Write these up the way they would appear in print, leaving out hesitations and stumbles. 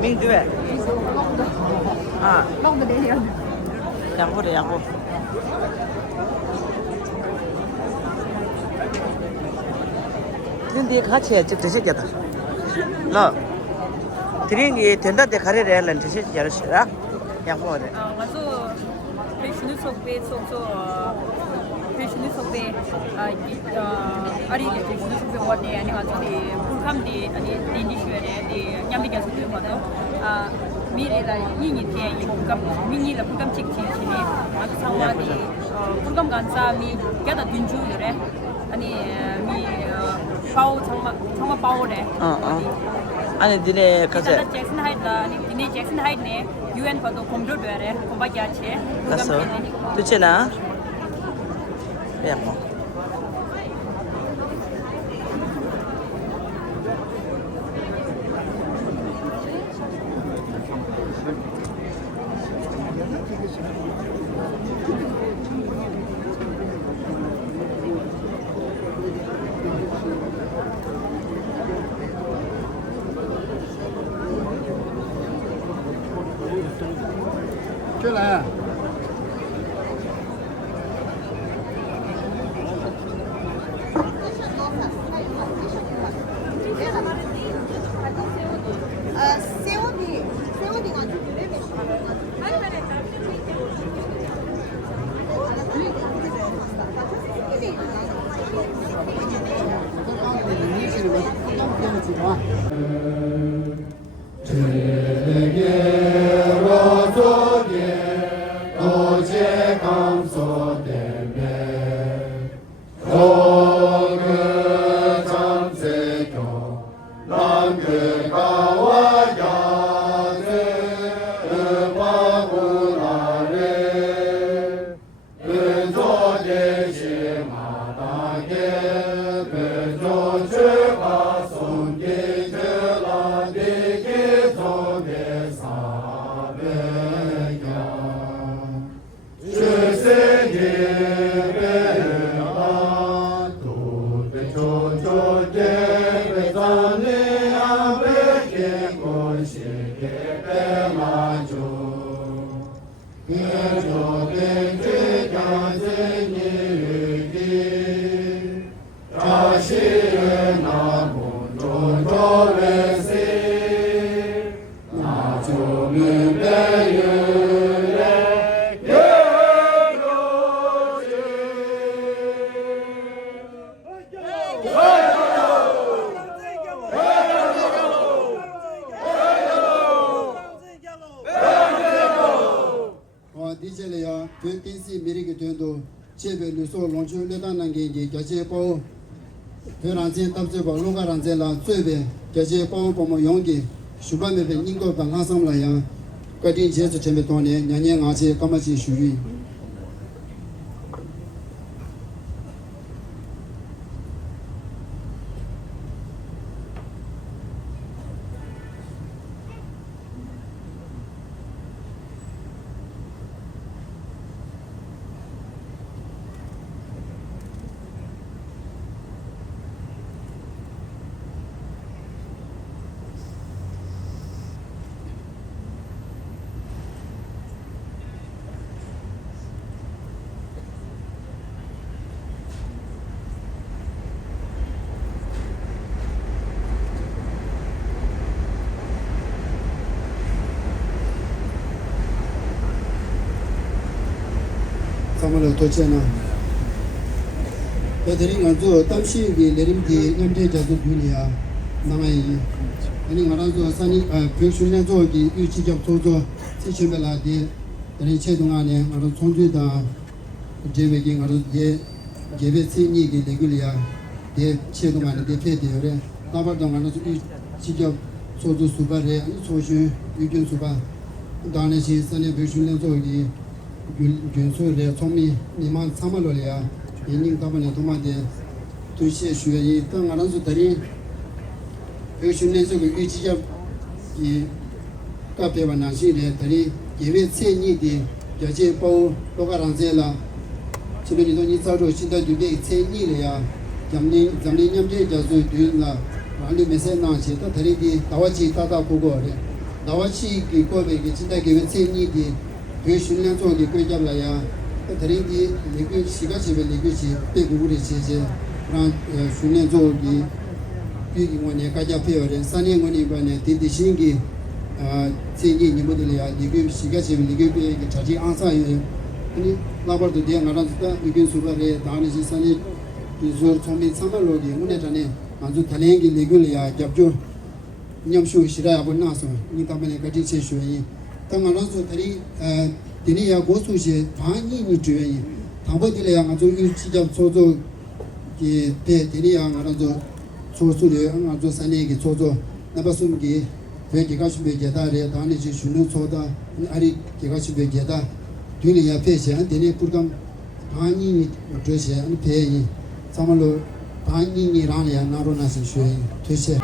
明对。啊。弄不得了。养护的养护。근데 같이 드시겠다. 나 드링이 된다데 가래를 드시지 않으시라? 양보하네. 맞아. 배신을 속배 속소 배신을 속배 아리 배신을 속배 왔네. 아니 맞지. 불감디 아니 닌디슈에 냠비가 속배 와도 미래라 이니티에 불감 미니라 불감 찍치시니 아주 상와디 불감 간사미 게다 든주래. 아니 미 파우 정말 파우래. 아니 니네 가서 잭슨 하이드 아니 니네 잭슨 하이드네 UN 파도 컴퓨터래 컴바야체 갔어. 좋지나? 야 뭐. Chưa là Samalo Tochena. Pedering Anzo, Tamshi, Lerimdi, Nante Jazu Dunia, Namai. Any Marazo, Sani, Pushinazo, Uchi of Toto, Tichimela, the Richedungane, Arasondida, Jemaking, Jevetini, Legulia, the Cheduman, the Pedere, Navadon, Uchi of Soto Subare, Soju, Ujun Suba, Danashi, Sani Pushinazo. Junsu Tommy Niman Samalolia, Yining Tabane Tomade, Tushi Shui, Tangaranzu Tari, Ushunenzo, Uchiya, Capevanashi, Tari, give it Seni, Jaje Pau, Logaranzela, Chibini Sato, Shinda Dubi, Senilia, Zamliniam Jazu, Duna, Rally Messena, Tari, Tawachi Tata Kugore, 나와치 기고베기 진짜 기회 세니디 그训练 쪽이归잡라야 드링디 리그 시가집에 리그지 배구리 제제 그런训练 쪽이 비기원에 가자 페어는 산행원이 번에 디디신기 세니 니모들이야 리그 시가집에 리그에 자지 안사요 아니 라버도 dia ngaransta 리그 수바레 다니시 산이 비주얼 처음에 참말로기 문에잖아 아주 달행기 리그리야 잡죠 냠쇼 시라야 본나서 이 때문에 같이 세쇼이 당만어서 다리 디니야 고수시 반이니 주의 당버들이야 아주 유치적 소조 이 디니야 아주 소소리 아주 산에게 소조 나바숨기 회기가 준비되다래 다니지 주는 소다 아리 기가 준비되다 뒤리야 페시한 디니 프로그램 반이니 주시 안 페이 참말로 반이니라야 나로나서 쉬이 되시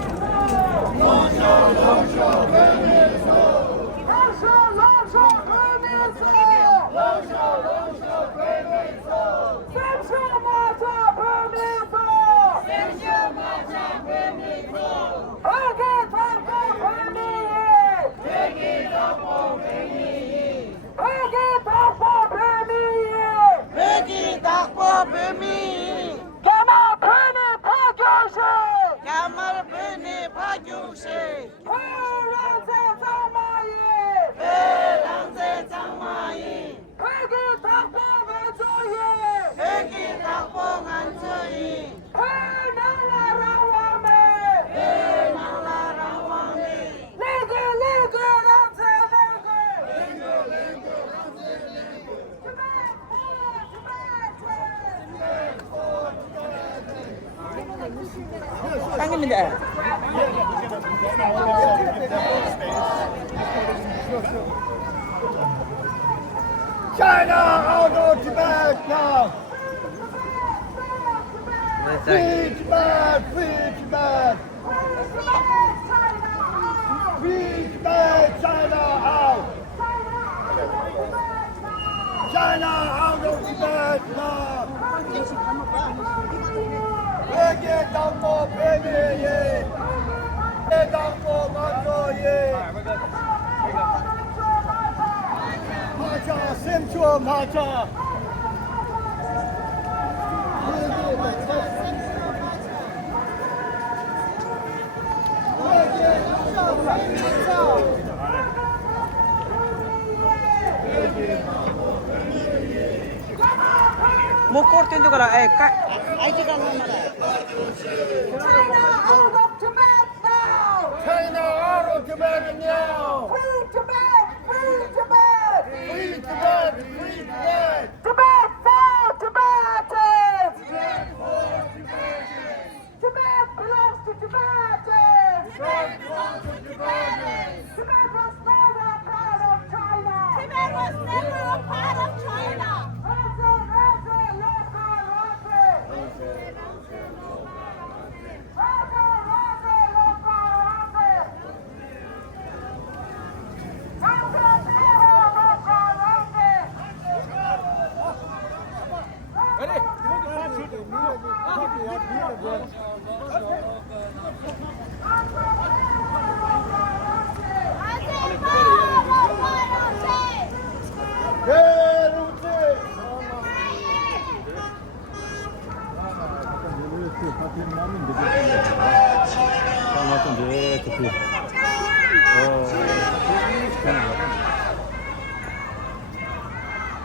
당깁니다. China out of Tibet now! Free Tibet! Free Tibet! Free Tibet! China out! China out of Tibet now! Peggy Dampo Peggy ye! Dampo Mango ye! Macha Simchua Macha! Mau kortin tu kalau aja kalau mana? China out of Tibet now! China out of Tibet now! Free Tibet! Free Tibet! Free Tibet! Free Tibet! Tibet for Tibetans! Tibet belongs to Tibetans! Tibet belongs to Tibetans! Tibet was never a part of China! Tibet was never a part of China.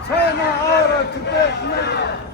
China out of Tibet now!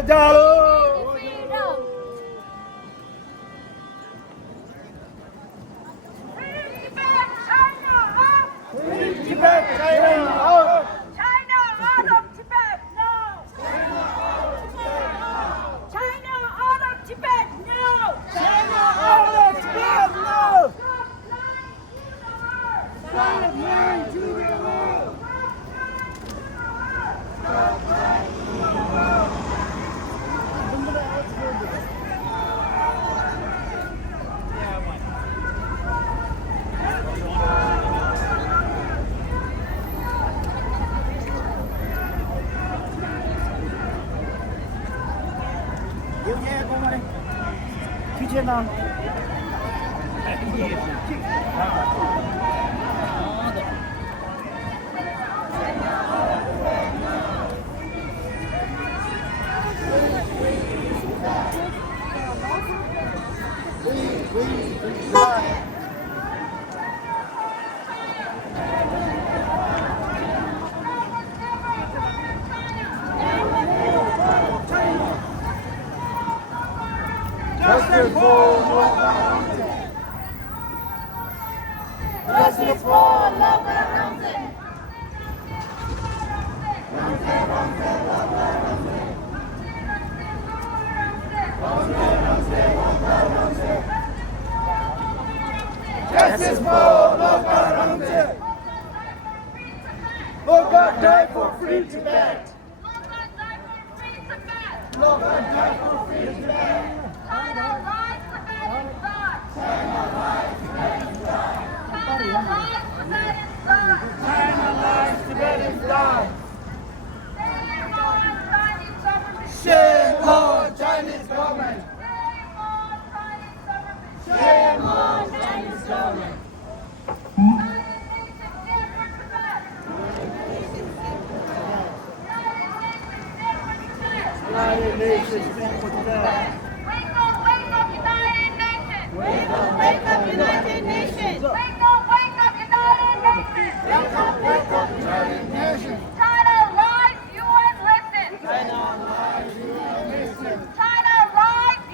Freedom! Freedom! Free Tibet, China out! China out of Tibet, no! China out of Tibet, no! China out of Tibet, no! Stop lying to the world! Yêu nhé con ơi. Phía trên nào. Justice for Justice for local housing! Justice for Local Local die for free Tibet! Local die for free Tibet! China lies, Tibet is God! China lies, Tibet is die! Shame on Chinese government! Shame on Chinese government! United Nations stand for Tibet! Wake up, United Nations! Wake up, United Nations! Wake up, United Nations! Wake up, United Nations! China lies, UN listen! China lies, UN listen! China lies, UN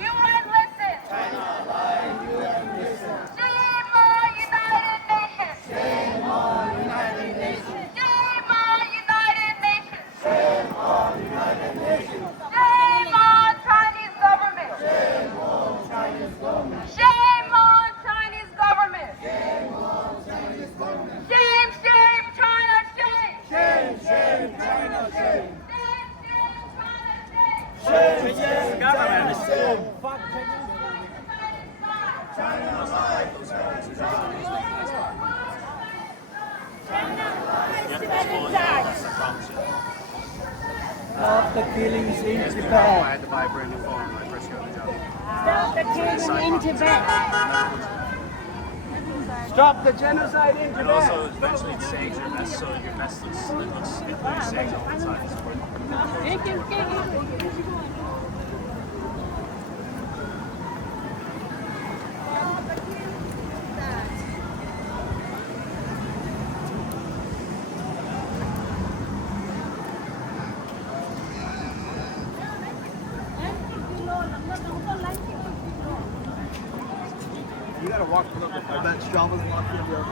listen! China lies, UN listen! Shame on United Nations! Shame on United Nations! Shame on United Nations! Shame on United Nations! Shame on Chinese government! Shame on Chinese government! Shame on Chinese government! Shame on Chinese government! Shame, shame, China, shame! Shame, shame, China, shame! Shame, shame, China, shame! Shame, shame, China, shame! China lies, Stop the killings in Tibet! I had to buy a brand new phone when I first got the job. Stop the killing in Tibet! Stop the genocide in And Tibet! also, eventually it sags your vest, so your vest looks it sags all the time. It's important. You gotta walk a little bit. That's traveling up here.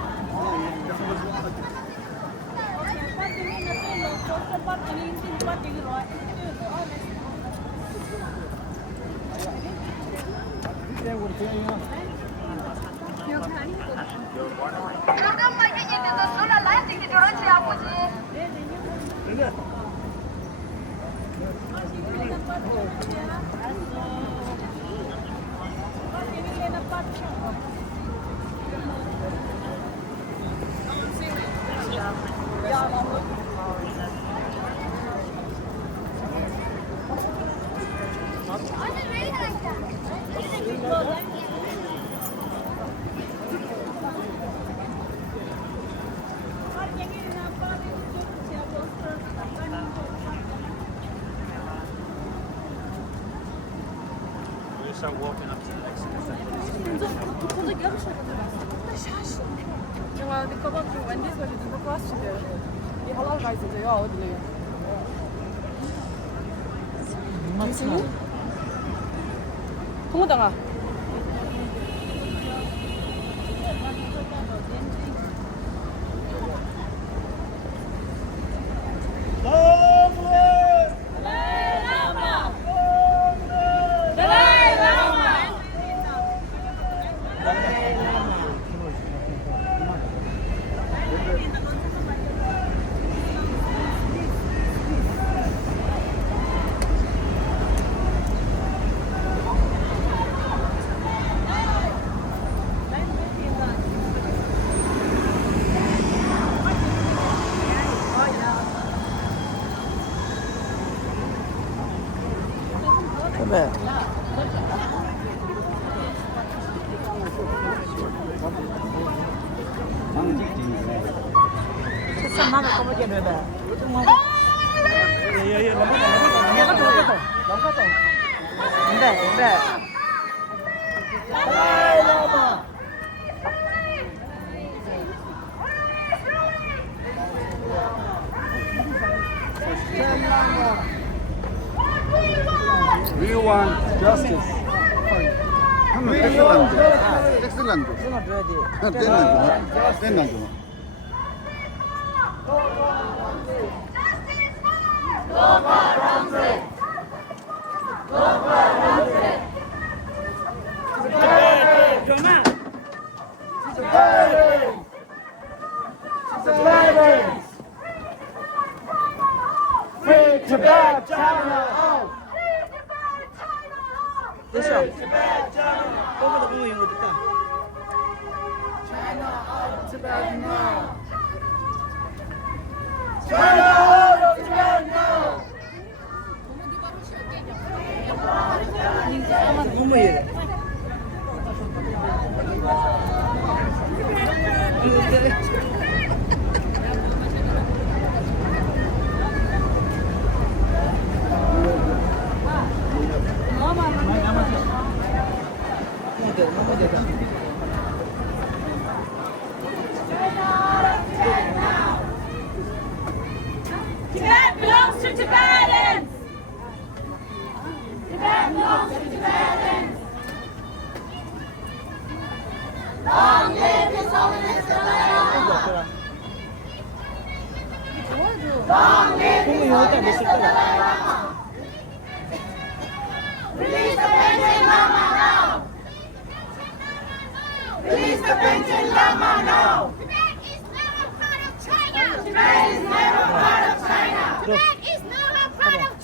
잠깐만, 이게 너 소라 라이팅 저렇지 아버지. You start walking up to the next Ja, det kommer på en del av det på plats det. I halva reisen till jag och det. 통호당아. 그래. Saan na ka ba dyan, bebe? Hindi. We want justice. 텍슬란드. 텍슬란드. Free Tibet, China out! 됐어. 거기다 보면 이거 됐다. China out, Tibet now! China out of Tibet now! 너무 해. Tibet belongs to Tibetans. Tibet belongs to Tibetans. Long live His Holiness Dalai Lama. Long live His Holiness Dalai Lama. Release the Panchen Lama now. Release the Panchen Lama now. Tibet is never part of China. Tibet is never part of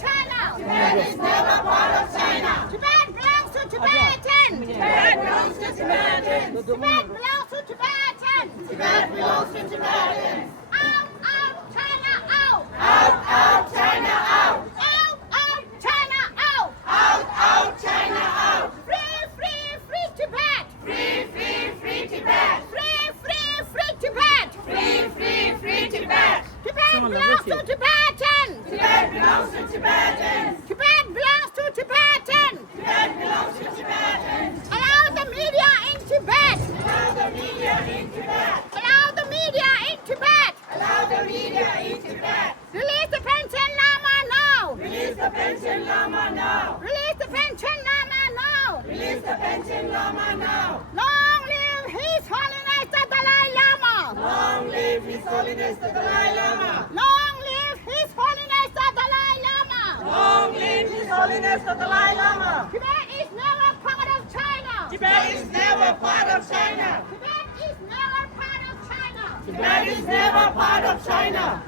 China. Tibet is never part of China. Tibet belongs to Tibetans. Tibet belongs to Tibetans. Tibet belongs to Tibetans. Tibet belongs to Tibetans. Out, out, China, out. Out, out, China, out. Out, out, China, out. Out, out, China, out. Free, free, free Tibet. Free, free, free Tibet. Free, free, free Tibet. Free, free, free Tibet. Tibet belongs to Tibetans. Tibet belongs to Tibetans. Tibet belongs to Tibetans. Tibet belongs to Tibetans. Allow the media in Tibet. Allow the media in Tibet. Allow the media in Tibet. Allow the media in Tibet. Release the Panchen Lama now. Release the Panchen Lama now. Release the Panchen Lama now. Release the Panchen Lama now. Long live His Holiness the Dalai Lama. Long live His Holiness the Dalai Lama. Long live His Holiness the Dalai Lama. Long live His Holiness the Dalai Lama. Tibet is never part of China. Tibet is never part of China. Tibet is never part of China. Tibet is never part of China.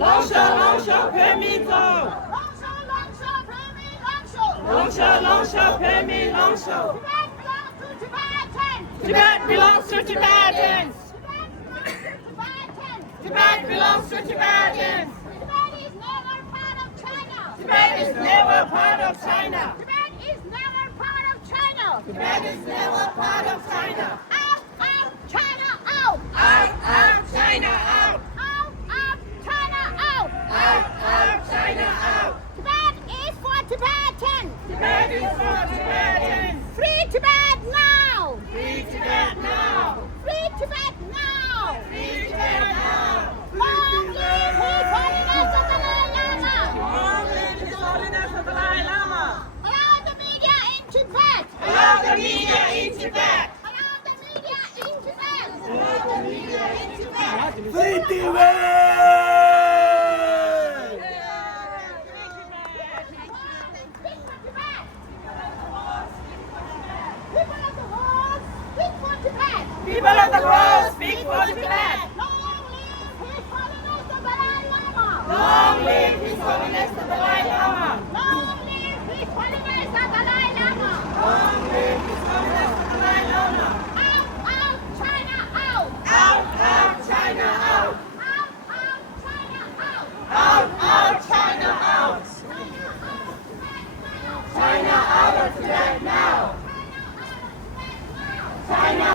Longsho, longsho, pemi go. Longsho, longsho, pemi longsho. Longsho, longsho, pemi longsho. Tibet belongs to Tibetans. Tibet belongs to Tibetans. Tibet is never part of China. Tibet is never part of China. Tibet is never part of China. Tibet is never part of China. Out, out, China, out. Out, out, China, out. Out, out, China, out. Out, out, China, out. Tibet is for Tibetans. Tibet is for Tibetans. Free Tibet now. Free Tibet now. Free Tibet now. Free Tibet now. Long live His Holiness the Dalai Lama. Long live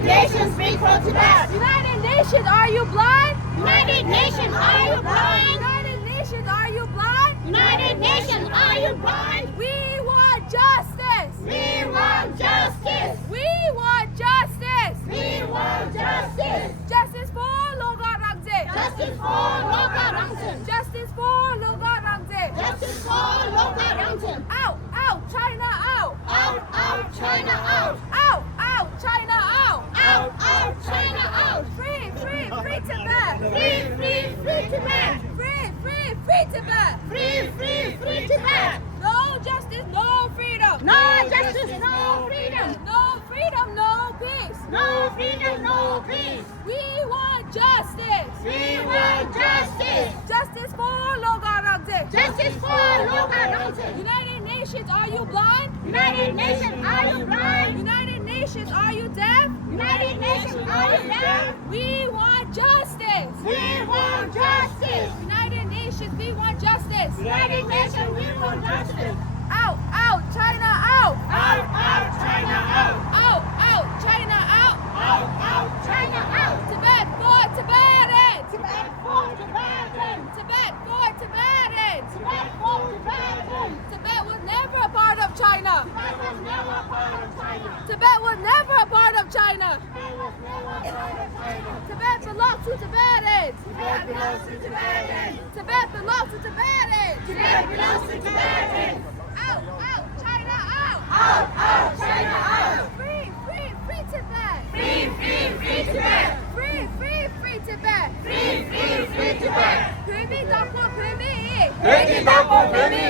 Nations speak for Tibet. United Nations, are you blind? United Nations, are you blind? United Nations, are you blind? United Nations, are you blind? We want justice. We want justice. We want justice. We want justice. Justice for Loga Rangje. Justice for Loka Rangchen. Justice for Loga Rangje. Justice for Loka Rangchen. Out, out, China, out. Out, out, China, out. Out, out, China, out. Out, out, China, out. Free, free, free Tibet. Free, free, free Tibet. Free, free, free Tibet. Free, free, free Tibet. No justice, no freedom. No justice, no freedom. No freedom, no peace. No freedom, no peace. We want justice. We want justice. Justice for Loga Rangje. Justice for Loka Rangchen. United Nations, are you blind? United Nations, are you blind? United Nations, are you deaf? United Nations, are you deaf? We want justice. We want justice. United Nations, we want justice. United Nations, we want justice. Out, out, China, out. Out, out, China, out. Out, out, China, out. Out, out, China, out. Tibet for Tibetans. Tibet for Tibetans. Tibet for Tibetans. Tibet for Tibetans. Tibet was never a part of China. Tibet was never part of China. Tibet was never a part of China. Tibet was never part of China. Tibet belongs to Tibetans. Tibet belongs to Tibetans. Tibet belongs to Tibetans. Tibet belongs to Tibetans. Out, out, China, out. Out, out, China, out. Free, free, free Tibet. Free, free, free Tibet. Free, free, free Tibet. Free, free, free Tibet. Pumi Dakpo Pumi. Peki Dakpo Pumi.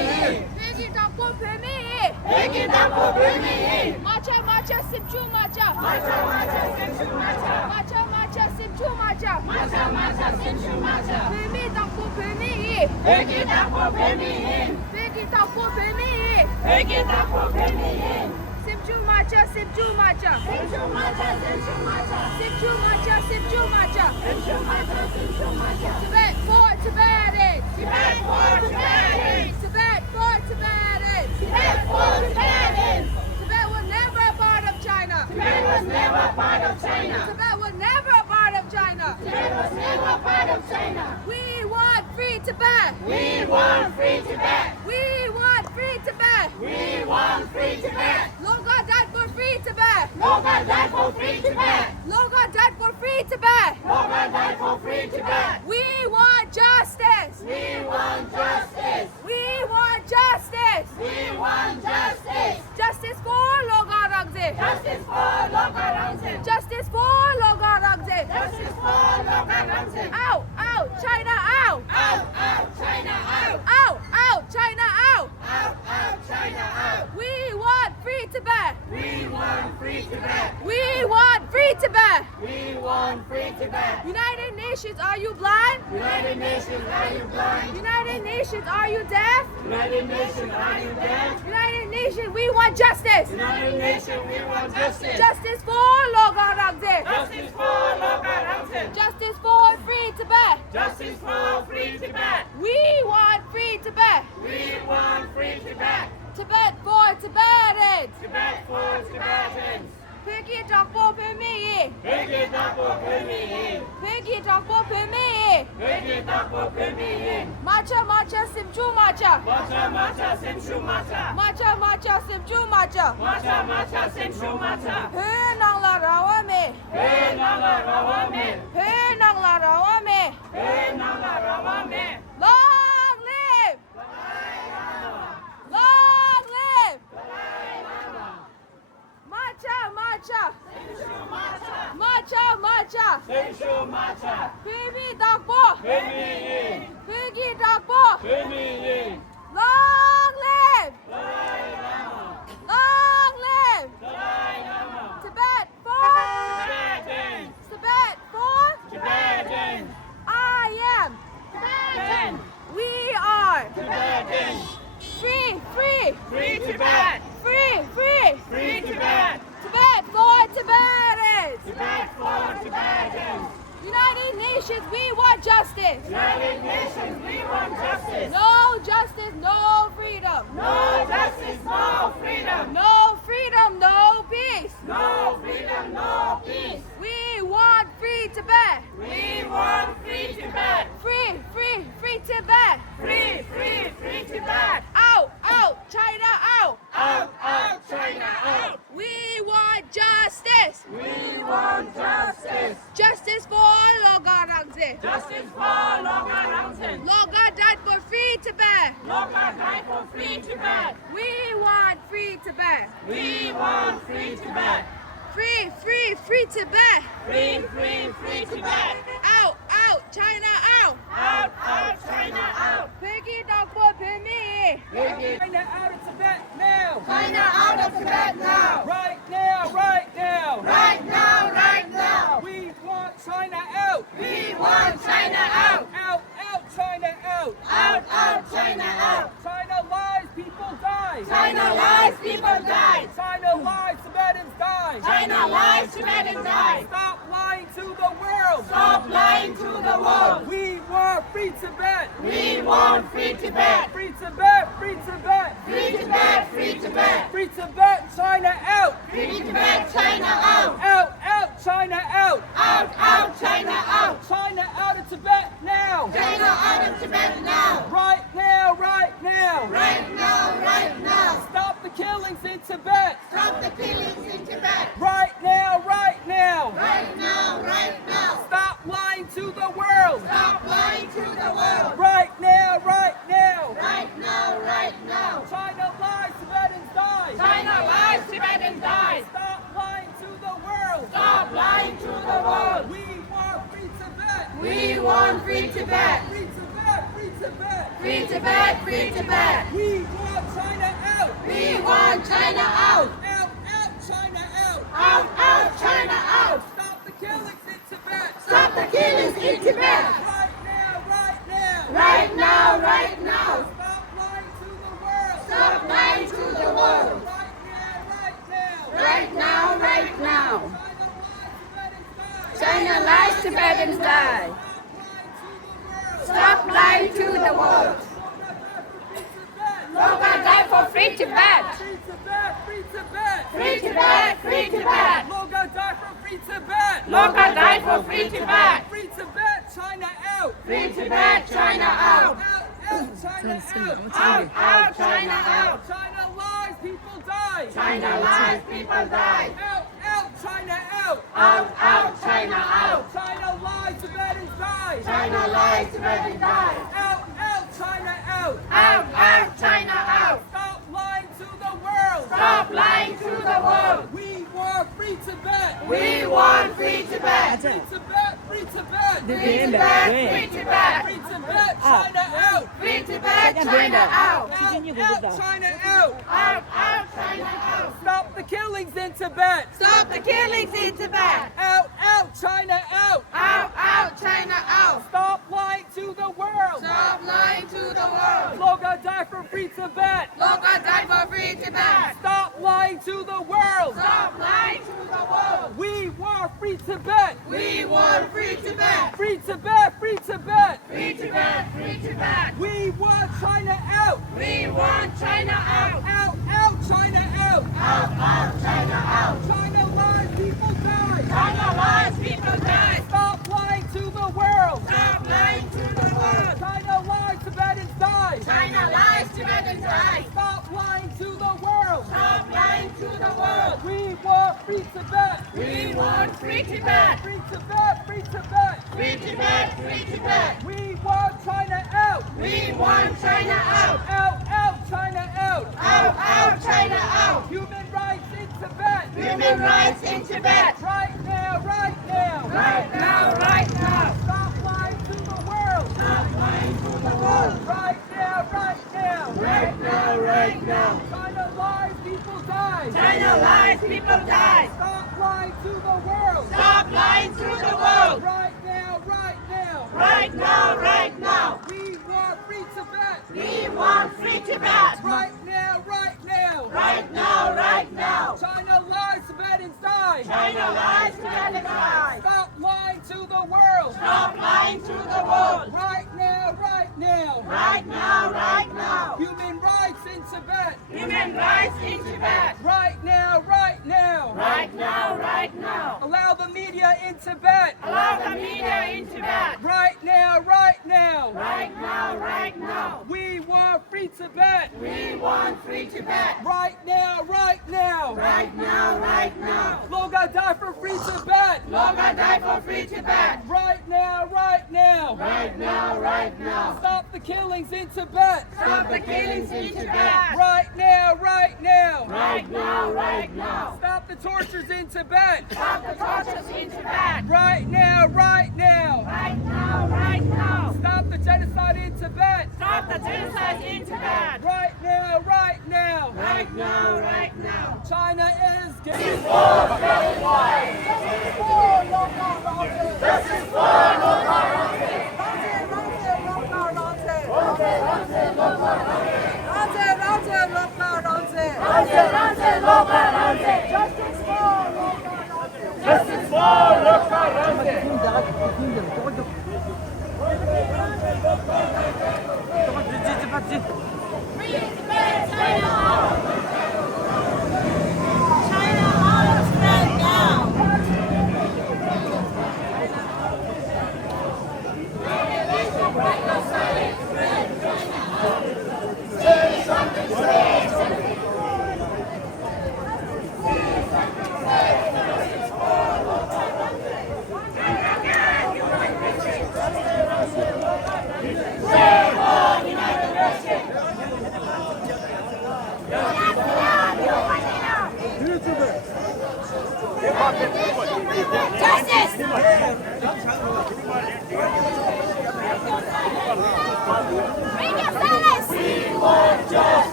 Pumi Dakpo Pumi. Peki Dakpo Pumi. Macha, macha, simchu, macha. Macha, macha, simchu, macha. Macha, macha, simchu, macha. Macha, macha, simchu, macha. Pumi Dakpo Pumi. Peki Dakpo Pumi. Pumi Dakpo Pumi. Peki Dakpo Pumi. Simchu, macha, simchu, macha. Simchu, macha, simchu, macha. Simchu, macha, simchu, macha. Simchu, macha, simchu, macha. Tibet for Tibetans. Tibet for Tibetans. Tibet for Tibetans. Tibet for Tibetans. Tibet was never a part of China. Tibet was never part of China. Tibet was never a part of China. Tibet was never part of China. We want free Tibet. We want free Tibet. We want free Tibet. We want free Tibet. Loga died for free Tibet. Loga died for free Tibet. Loga died for free Tibet. Loga died for free Tibet. We want justice. We want justice. We want justice. We want justice. Justice for Loga Rangje. Justice for Loga Rangchen. Justice for Loga Rangje. Justice for Loga Rangchen. Out, out, China, out. Out, out, China, out. Out, out, China, out. Out, out, China, out. We want free Tibet. We want free Tibet. We want free Tibet. We want free Tibet. United Nations, are you blind? United Nations, are you blind? United Nations, are you deaf? United Nations, are you deaf? United Nations, we want justice. United Nations, we want justice. Justice for Loga Rangje. Justice for Loga Rangchen. Justice for free Tibet. Justice for free Tibet. We want free Tibet. We want free Tibet. Tibet for Tibetans. Tibet for Tibetans. Peki Dakpo Pumi. Peki Dakpo Pumi. Peki Dakpo Pumi. Peki Dakpo Pumi. Macha, macha, simchu, macha. Macha, macha, simchu, macha. Macha, macha, simchu, macha. Macha, macha, simchu, macha. He nang la rawa me. Hey, nala rawame. He nang la rawa me. Hey, nala rawame. Long live! Long live! Macha, macha. Macha, macha. Simchu, macha. Pumi Dakpo. Pumi. Pegi Dakpo. Pumi. Long live! Long live! Tibet for Tibetans. Tibet for Tibetans. I am. Tibetans. We are Tibetans. free, free, Free Tibet. free, free. Free Tibet. Tibet for Tibetans. Tibet for Tibetans. United Nations, we want justice. United Nations, we want justice. No justice, no freedom. No justice, no freedom. No freedom, no peace. No freedom, no peace. We want free Tibet. Free, free, free Tibet. Free, free, free Tibet. Out, out, China out. Out, out, China out. Peggy dog boy me. China out of Tibet now. China out of Tibet now. Right now, right now. Right now, right now. We want China out. We want China out. Out, out, China out. Out, out, China out. China lies, people die. China lies, people die. China lies, Tibetans die. China lies, Tibetans die. Stop lying to the world. Stop lying to the world. We want free Tibet. We want free Tibet. Free Tibet, free Tibet. Free Tibet, free Tibet. Free Tibet, China out. Free Tibet, China out. Out, out, China out. Out, out, China out. China out of Tibet now. China out of Tibet now. Right now, right now. Right now, right now. Stop the killings in Tibet. Stop the killings in Tibet. Right now, right now. Right now, right now. Stop lying to the world. Stop lying to the world. Right now, right now. Right now, right now. China lies, Tibetans die. China lies, Tibetans die. Stop lying to the world. Stop lying to the world. We want free Tibet. We want free Tibet. Free Tibet, free Tibet. Free Tibet, free Tibet. We want China out. We want China out. Out, out, China out. Out, out, China out. Stop the killings in Tibet. Stop the killings in Tibet. Right now, right now. Right now, right now. Stop lying to the world. Stop lying to the world. Right now, right now. Right now, right now. China lies, Tibetans die. China lies, Tibetans die. Stop lying to the world. Stop lying to the world. Loga die for free Tibet. Free Tibet, free Tibet. Free Tibet, free Tibet. Loga die for free Tibet. Loga die for free Tibet. Free Tibet, China out. Free Tibet, China out. Out, out, China out. Out, out, China out. China lies, people die. China lies, people die. Out, out, China out. Out, out, China out. China lies, Tibetans die. China lies, Tibetans die. Out, out, China out. Out, out, China out. Stop lying to the world. Stop lying to the world. We want free Tibet. We want free Tibet. Free Tibet, free Tibet. Free Tibet, free Tibet. Free Tibet, China out. Free Tibet, China out. Out, out, China out. Out, out, China out. Stop the killings in Tibet. Stop the killings in Tibet. Out, out, China out. Out, out, China out. Stop lying to the world. Stop lying to the world. Loga die for free Tibet. Loga die for free Tibet. Stop lying to the world. Stop lying to the world. We want free Tibet. We want free Tibet. Free Tibet, free Tibet. Free Tibet, free Tibet. We want China out. We want China out. Out, out, China out. Out, out, China out. China lies, people die. China lies, people die. Stop lying to the world. Stop lying to the world. China lies, Tibetans die. China lies, Tibetans die. Stop lying to the world. Stop lying to the world. We want free Tibet. We want free Tibet. Free Tibet, free Tibet. Free Tibet, free Tibet. We want China out. We want China out. Out, out, China out. Out, out, China out. Human rights in Tibet. Human rights in Tibet. Right now, right now. Right now, right now. Stop lying to the world. Stop lying to the world. Right now, right now. Right now, right now. China lies, people die. China lies, people die. Stop lying to the world. Stop lying to the world. Right now, right now. Right now, right now. We want free Tibet. We want free Tibet. Right now, right now. Right now, right now. China lies, Tibetans die. China lies, Tibetans die. Stop lying to the world. Stop lying to the world. Right now, right now. Right now, right now. Human rights in Tibet. Human rights in Tibet. Right now, right now. Right now, right now. Allow the media in Tibet. Allow the media in Tibet. Right now, right now. Right now, right now. We want free Tibet. We want free Tibet. Right now, right now. Right now, right now. Loga die for free Tibet. Loga die for free Tibet. Right now, right now. Right now, right now. Stop the killings in Tibet. Stop the killings in Tibet. Right now, right now. Right now, right now. Stop the tortures in Tibet. Stop the tortures in Tibet. Right now, right now. Right now, right now. Stop the genocide in Tibet. Stop the genocide in Tibet. Right now, right now. Right now, right now. China is getting This is for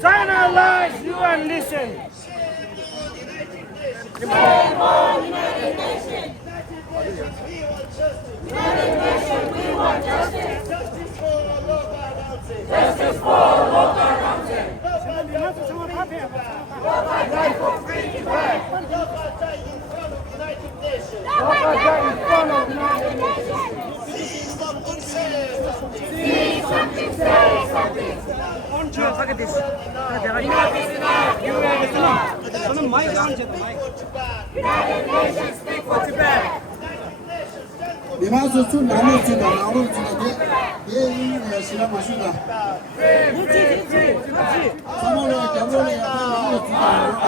China lies, you and listen. 미마서 좀 나눠주다 나눠주다 예 시간 마시다 사모를 겨울에 나눠주다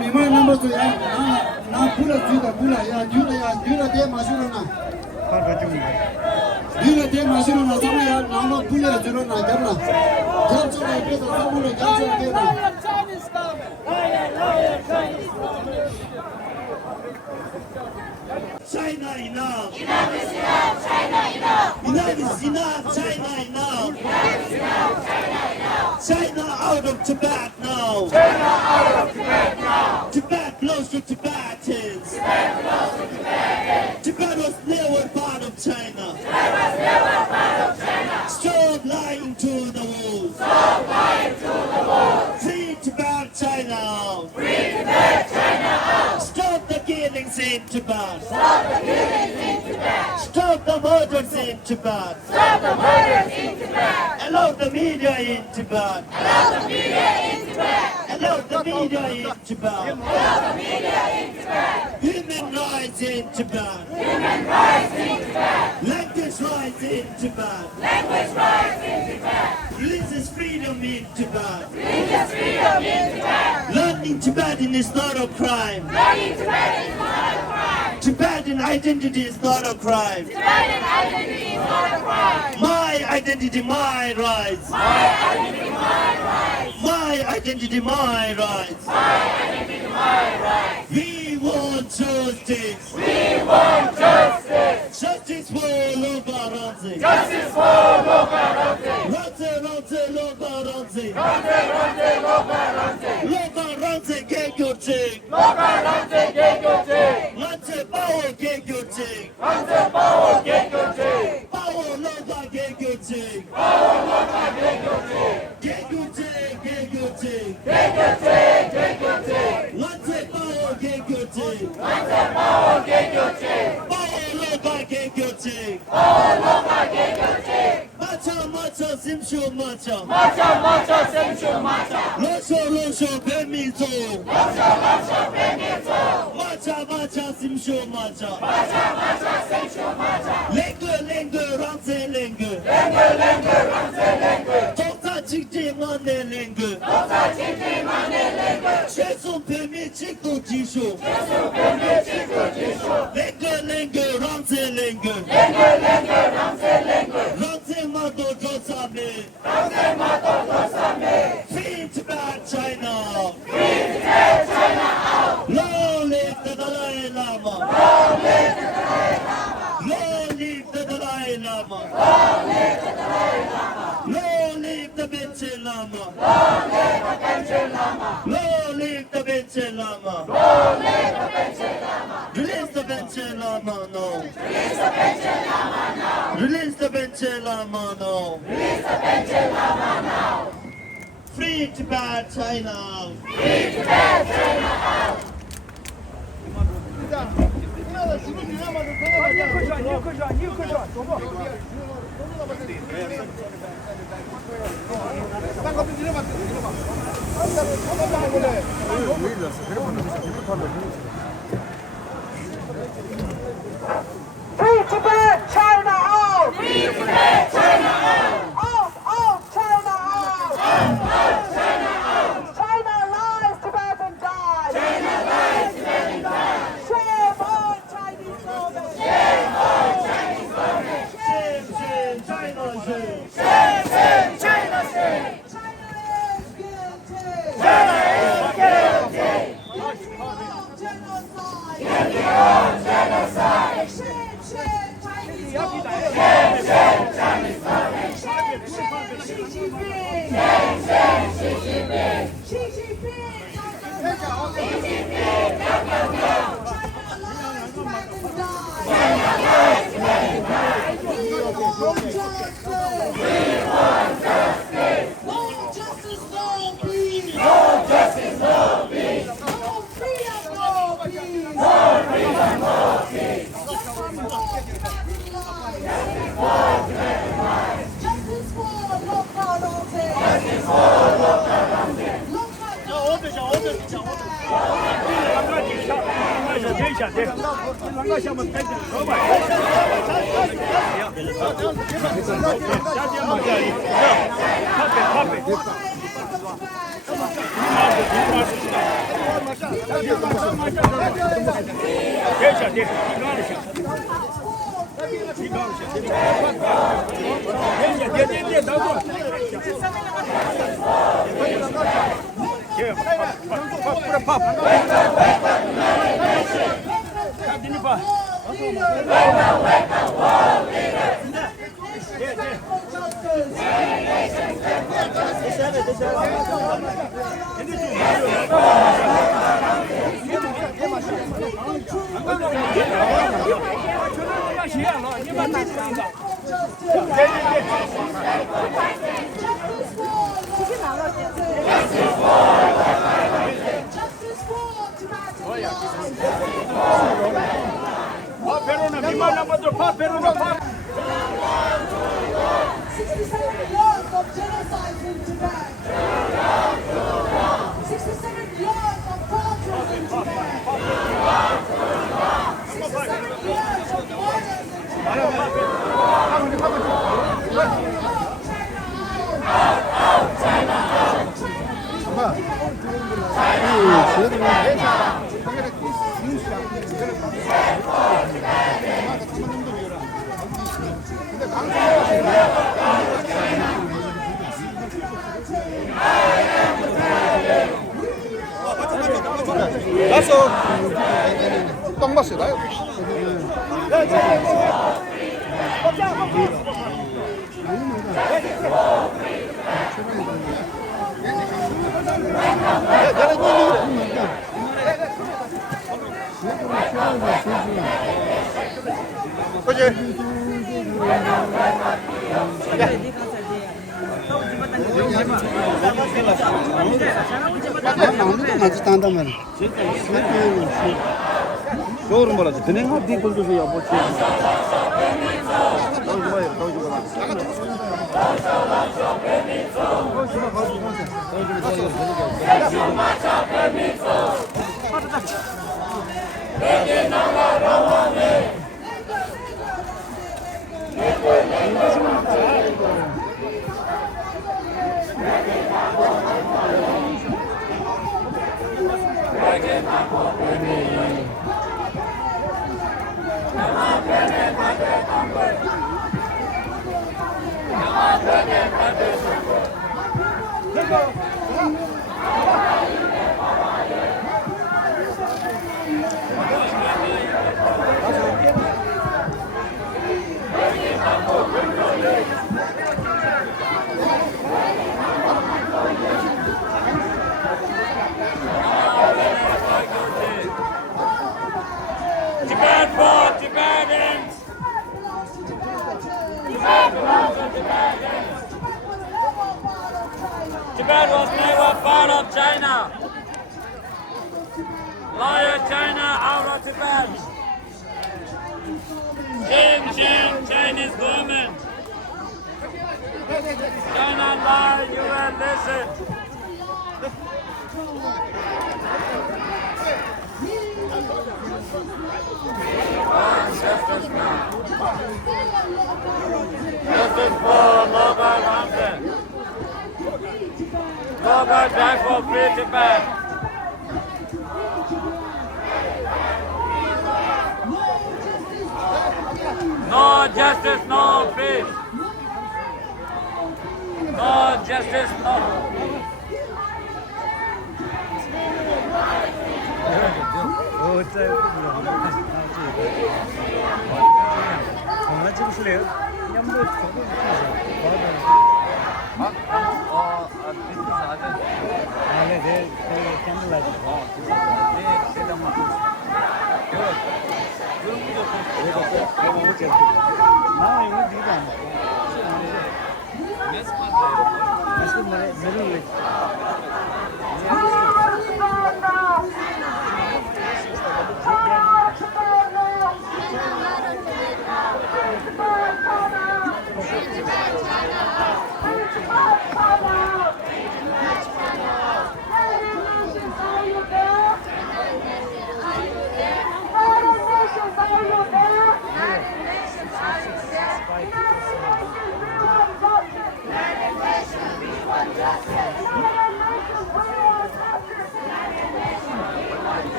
미만 넘버서 야나 불러주다 야 뉴라 대 마시러나 뉴라 대 마시러나 사모야 나눠 불러주러나 잡나 잡초에 그래서 사모를 잡초에 대나 China enough. Enough is enough. China enough. Enough is enough. China enough. Enough is enough. China enough. China out of Tibet now. China out of Tibet now. Tibet belongs to Tibetans. Tibet belongs to Tibetans. Tibet was never part of China. Tibet was never part of China. Stop lying to the world. Stop lying to the world. Free Tibet, China. Free Tibet, China. Stop the killings in Tibet. Stop the killings in Tibet. Stop the murders in Tibet. Stop the murders in Tibet. Allow the media in Tibet. Allow the media in Tibet. Allow the media in Tibet. Allow the media in Tibet. Human rights in Tibet. Human rights in Tibet. Language rights in Tibet. Language rights in Tibet. Religious freedom in Tibet. Religious freedom in Tibet. Learning Tibetan is not a crime. Learning Tibetan is not a crime. Tibetan identity is not a crime. Tibetan identity is not a crime. My identity, my rights. My identity, my rights. My identity, my rights. My identity, my rights. We want justice. We want justice. Justice for Lobaranzi. Justice for Lobaranzi. Ranzi, Lobaranzi. Ranzi, Lobaranzi. Lobaranzi, get your check. Lobaranzi, get your check. Release the Benche Lama now. Free Tibet, China. Free Tibet, China. Free Tibet, China out! Free Tibet, China out! Out, China out! Out, China out! China lies, Tibetan die! China lies, Tibetan die! Shame on Chinese government! Shame on Chinese government! Shame, shame, China, shame. Shame, shame, China shame! China is guilty! China is guilty. Guilty of genocide! Guilty of genocide. Shame, shame, Chinese government! Shame, shame, Chinese government. Shame, shame, Xi Jinping! Shame, shame, Xi Jinping. Xi Jinping! Xi Jinping, no, no, no. China lies, Tibetan die! China lies, Tibetan die. We want justice! We want justice. No justice, no peace! No justice, no peace. No freedom, no peace! No freedom, no peace. Justice for local laws! Justice for local content. 똥 맛이 나요. 아무도 같이 한단 말이야. 쇼룸 뭐라지? 그냥 어디 걸주세요. 뭐 지. Tibet for Tibetans! Tibet was never part of China. Lawyer China out of Tibet. Shame, Chinese government. China lie, you will listen. Justice for local content. Local die for free Tibet. No justice, no peace. No justice, no. Yes,